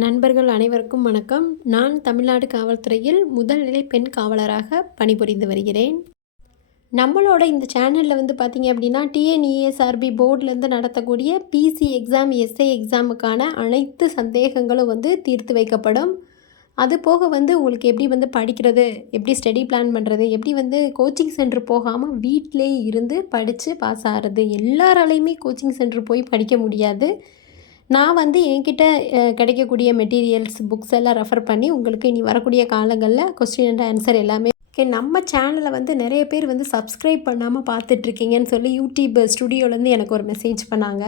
நண்பர்கள் அனைவருக்கும் வணக்கம். நான் தமிழ்நாடு காவல்துறையில் முதல்நிலை பெண் காவலராக பணிபுரிந்து வருகிறேன். நம்மளோட இந்த சேனலில் பார்த்தீங்க அப்படின்னா டிஎன்இஎஸ்ஆர்பி போர்டிலேருந்து நடத்தக்கூடிய பிசி எக்ஸாம், எஸ்ஐ எக்ஸாமுக்கான அனைத்து சந்தேகங்களும் தீர்த்து வைக்கப்படும். அது போக உங்களுக்கு எப்படி படிக்கிறது, எப்படி ஸ்டடி பிளான் பண்ணுறது, எப்படி கோச்சிங் சென்டர் போகாமல் வீட்டிலே இருந்து படித்து பாஸ் ஆகிறது. எல்லாராலையுமே கோச்சிங் சென்டர் போய் படிக்க முடியாது. நான் என்கிட்ட கிடைக்கக்கூடிய மெட்டீரியல்ஸ், புக்ஸ் எல்லாம் ரெஃபர் பண்ணி உங்களுக்கு இனி வரக்கூடிய காலங்களில் கொஸ்டின் அண்ட் ஆன்சர் எல்லாமே நம்ம சேனலை நிறைய பேர் சப்ஸ்கிரைப் பண்ணாமல் பார்த்துட்ருக்கீங்கன்னு சொல்லி யூடியூப் ஸ்டுடியோலேருந்து எனக்கு ஒரு மெசேஜ் பண்ணாங்க.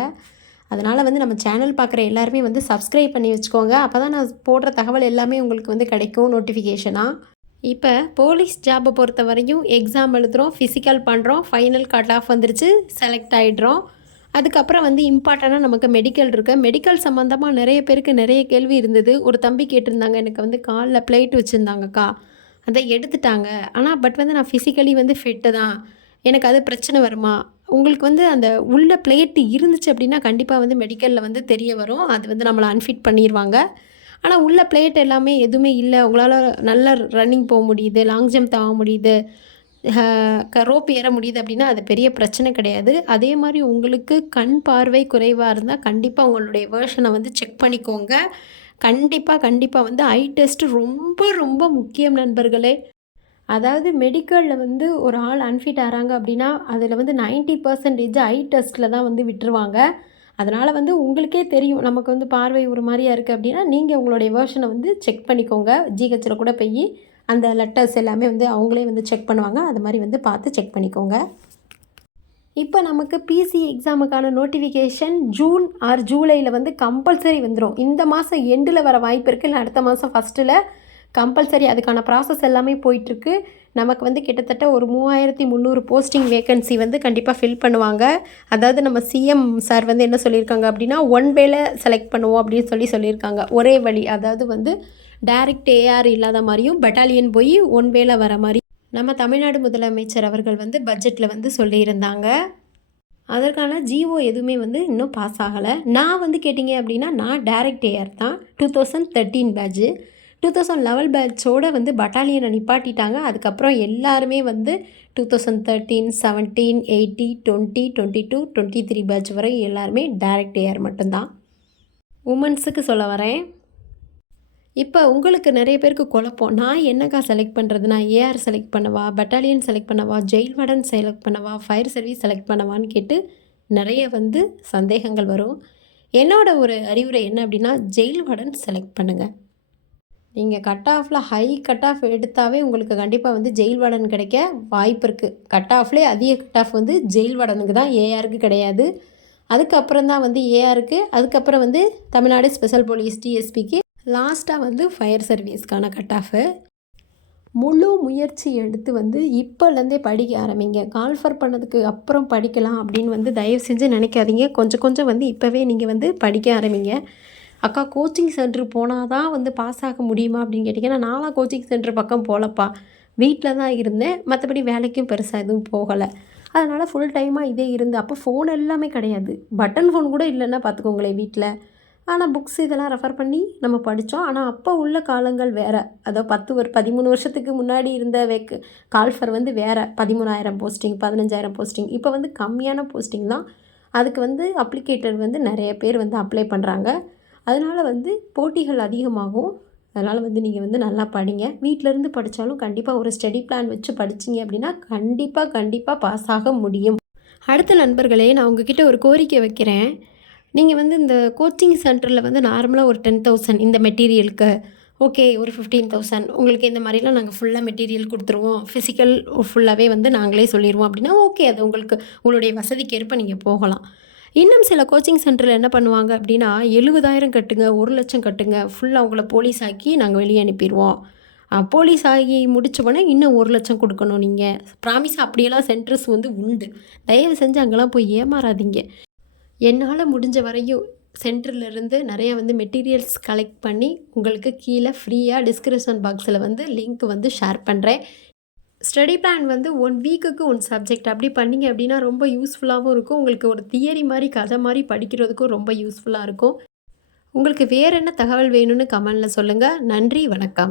அதனால் நம்ம சேனல் பார்க்குற எல்லாருமே சப்ஸ்கிரைப் பண்ணி வச்சுக்கோங்க. அப்போ தான் நான் போடுற தகவல் எல்லாமே உங்களுக்கு கிடைக்கும் நோட்டிஃபிகேஷனாக. இப்போ போலீஸ் ஜாப்பை பொறுத்த வரையும் எக்ஸாம் எழுதுகிறோம், ஃபிசிக்கல் பண்ணுறோம், ஃபைனல் கட் ஆஃப் வந்துருச்சு, செலக்ட் ஆகிடுறோம். அதுக்கப்புறம் இம்பார்ட்டண்ட்டாக நமக்கு மெடிக்கல் இருக்குது. மெடிக்கல் சம்மந்தமாக நிறைய பேருக்கு நிறைய கேள்வி இருந்தது. ஒரு தம்பி கேட்டிருந்தாங்க, எனக்கு காலில் பிளேட் வச்சுருந்தாங்கக்கா, அதை எடுத்துட்டாங்க. ஆனால் நான் ஃபிசிக்கலி ஃபிட்டு தான், எனக்கு அது பிரச்சனை வருமா? உங்களுக்கு அந்த உள்ள பிளேட்டு இருந்துச்சு அப்படின்னா கண்டிப்பாக மெடிக்கலில் தெரிய வரும். அது நம்மளை அன்ஃபிட் பண்ணிடுவாங்க. ஆனால் உள்ள பிளேட் எல்லாமே எதுவுமே இல்லை, உங்களால் நல்லா ரன்னிங் போக முடியுது, லாங் ஜம்ப் தாவ முடியுது, ரோப் ஏற முடியுது அப்படின்னா அது பெரிய பிரச்சனை கிடையாது. அதே மாதிரி உங்களுக்கு கண் பார்வை குறைவாக இருந்தால் கண்டிப்பாக உங்களுடைய வேர்ஷனை செக் பண்ணிக்கோங்க. கண்டிப்பாக ஐ டெஸ்ட் ரொம்ப ரொம்ப முக்கியம் நண்பர்களே. அதாவது மெடிக்கலில் ஒரு ஆள் அன்ஃபிட் ஆகிறாங்க அப்படின்னா அதில் 90% ஐ டெஸ்ட்டில் தான் விட்டுருவாங்க. அதனால் உங்களுக்கே தெரியும் நமக்கு பார்வை ஒரு மாதிரியாக இருக்குது அப்படின்னா நீங்கள் உங்களுடைய வேர்ஷனை செக் பண்ணிக்கோங்க. ஜிஹெச்சில் கூட போய் அந்த லெட்டர்ஸ் எல்லாமே அவங்களே செக் பண்ணுவாங்க. அது மாதிரி பார்த்து செக் பண்ணிக்கோங்க. இப்போ நமக்கு பிசி எக்ஸாமுக்கான நோட்டிஃபிகேஷன் ஜூன் ஆர் ஜூலையில் கம்பல்சரி வந்துடும். இந்த மாதம் எண்டில் வர வாய்ப்பு இருக்குது, இல்லை அடுத்த மாதம் ஃபஸ்ட்டில் கம்பல்சரி. அதுக்கான ப்ராசஸ் எல்லாமே போயிட்டுருக்கு. நமக்கு கிட்டத்தட்ட ஒரு 3300 போஸ்டிங் வேக்கன்சி கண்டிப்பாக ஃபில் பண்ணுவாங்க. அதாவது நம்ம சிஎம் சார் என்ன சொல்லியிருக்காங்க அப்படின்னா, ஒன் வேல செலக்ட் பண்ணுவோம் அப்படின்னு சொல்லியிருக்காங்க. ஒரே வழி, அதாவது டைரக்ட் ஏஆர் இல்லாத மாதிரியும் பெட்டாலியன் போய் ஒன் வேல வர மாதிரி நம்ம தமிழ்நாடு முதலமைச்சர் அவர்கள் பட்ஜெட்டில் சொல்லியிருந்தாங்க. அதற்கான ஜிஓ எதுவுமே இன்னும் பாஸ் ஆகலை. நான் கேட்டிங்க அப்படின்னா நான் டைரக்ட் ஏஆர் தான். 2013 பேட்சு, 2011 பேட்சோடு பட்டாலியனை நிப்பாட்டிட்டாங்க. அதுக்கப்புறம் எல்லாருமே 2013, 17, 18, 20, 22, 23 பேட்ச் வரை எல்லாருமே டைரக்ட் ஏஆர் மட்டும்தான். உமன்ஸுக்கு சொல்ல வரேன். இப்போ உங்களுக்கு நிறைய பேருக்கு குழப்பம், நான் என்னக்கா செலக்ட் பண்ணுறது, நான் ஏஆர் செலக்ட் பண்ணவா, பட்டாலியன் செலக்ட் பண்ணவா, ஜெயில் வார்டன் செலக்ட் பண்ணவா, ஃபயர் சர்வீஸ் செலக்ட் பண்ணவான்னு கேட்டு நிறைய சந்தேகங்கள் வரும். என்னோட ஒரு அறிவுரை என்ன அப்படின்னா, ஜெயில் வார்டன் செலக்ட் பண்ணுங்கள். நீங்கள் கட் ஆஃபில் ஹை கட் ஆஃப் எடுத்தாவே உங்களுக்கு கண்டிப்பாக ஜெயில் வார்டன் கிடைக்க வாய்ப்பு இருக்குது. கட் ஆஃப்லேயே அதிக கட் ஆஃப் ஜெயில் வார்டனுக்கு தான், ஏஆருக்கு கிடையாது. அதுக்கப்புறம் தான் ஏஆருக்கு, அதுக்கப்புறம் தமிழ்நாடு ஸ்பெஷல் போலீஸ் டிஎஸ்பிக்கு, லாஸ்ட்டாக ஃபயர் சர்வீஸ்க்கான கட் ஆஃபு. முழு முயற்சி எடுத்து இப்போலேருந்தே படிக்க ஆரம்பிங்க. கால்ஃபர் பண்ணதுக்கு அப்புறம் படிக்கலாம் அப்படின்னு தயவு செஞ்சு நினைக்காதீங்க. கொஞ்சம் கொஞ்சம் இப்போவே நீங்கள் படிக்க ஆரம்பிங்க. அக்கா கோச்சிங் சென்டர் போனால் தான் பாஸ் ஆக முடியுமா அப்படின்னு கேட்டிங்கன்னா, நான்லாம் கோச்சிங் சென்டர் பக்கம் போகலப்பா, வீட்டில் தான் இருந்தேன். மற்றபடி வேலைக்கும் பெருசாக எதுவும் போகலை. அதனால் ஃபுல் டைமாக இதே இருந்து, அப்போ ஃபோன் எல்லாமே கிடையாது, பட்டன் ஃபோன் கூட இல்லைன்னா பார்த்துக்கோங்களேன் வீட்டில். ஆனால் புக்ஸ் இதெல்லாம் ரெஃபர் பண்ணி நம்ம படித்தோம். ஆனால் அப்போ உள்ள காலங்கள் வேறு. அதாவது 13 வருஷத்துக்கு முன்னாடி இருந்த கால்ஃபர் வேறு. 13,000 போஸ்டிங், 15,000 போஸ்டிங். இப்போ கம்மியான போஸ்டிங் தான். அதுக்கு அப்ளிகேட்டர் நிறைய பேர் அப்ளை பண்ணுறாங்க. அதனால் போட்டிகள் அதிகமாகும். அதனால் நீங்கள் நல்லா படிங்க. வீட்டிலேருந்து படித்தாலும் கண்டிப்பாக ஒரு ஸ்டடி பிளான் வச்சு படிச்சிங்க அப்படின்னா கண்டிப்பாக பாஸ் ஆக முடியும். அடுத்த நண்பர்களே, நான் உங்ககிட்ட ஒரு கோரிக்கை வைக்கிறேன். நீங்கள் இந்த கோச்சிங் சென்டரில் நார்மலாக ஒரு 10,000 இந்த மெட்டீரியலுக்கு, ஓகே ஒரு 15,000 உங்களுக்கு இந்த மாதிரிலாம் நாங்கள் ஃபுல்லாக மெட்டீரியல் கொடுத்துருவோம், ஃபிசிக்கல் ஃபுல்லாகவே நாங்களே சொல்லிடுவோம் அப்படின்னா ஓகே, அது உங்களுடைய வசதிக்கேற்ப நீங்கள் போகலாம். இன்னும் சில கோச்சிங் சென்டரில் என்ன பண்ணுவாங்க அப்படின்னா, 70,000 கட்டுங்க, 1,00,000 கட்டுங்க, ஃபுல்லாக உங்களை போலீஸ் ஆக்கி நாங்கள் வெளியே அனுப்பிடுவோம். போலீஸ் ஆகி முடித்தவொடனே இன்னும் 1,00,000 கொடுக்கணும் நீங்கள். ப்ராமிஸ் அப்படியெல்லாம் சென்டர்ஸ் உண்டு. தயவு செஞ்சு அங்கெல்லாம் போய் ஏமாறாதீங்க. என்னால் முடிஞ்ச வரையும் சென்டர்லேருந்து நிறையா மெட்டீரியல்ஸ் கலெக்ட் பண்ணி உங்களுக்கு கீழே ஃப்ரீயாக டிஸ்கிரிப்ஷன் பாக்ஸில் லிங்க் ஷேர் பண்ணுறேன். ஸ்டடி பிளான் 1 வீக்குக்கு 1 சப்ஜெக்ட் அப்படி பண்ணிங்க அப்படின்னா ரொம்ப யூஸ்ஃபுல்லாகவும் இருக்கும். உங்களுக்கு ஒரு தியரி மாதிரி, கதை மாதிரி படிக்கிறதுக்கும் ரொம்ப யூஸ்ஃபுல்லாக இருக்கும். உங்களுக்கு வேறு என்ன தகவல் வேணும்னு கமெண்டில் சொல்லுங்கள். நன்றி, வணக்கம்.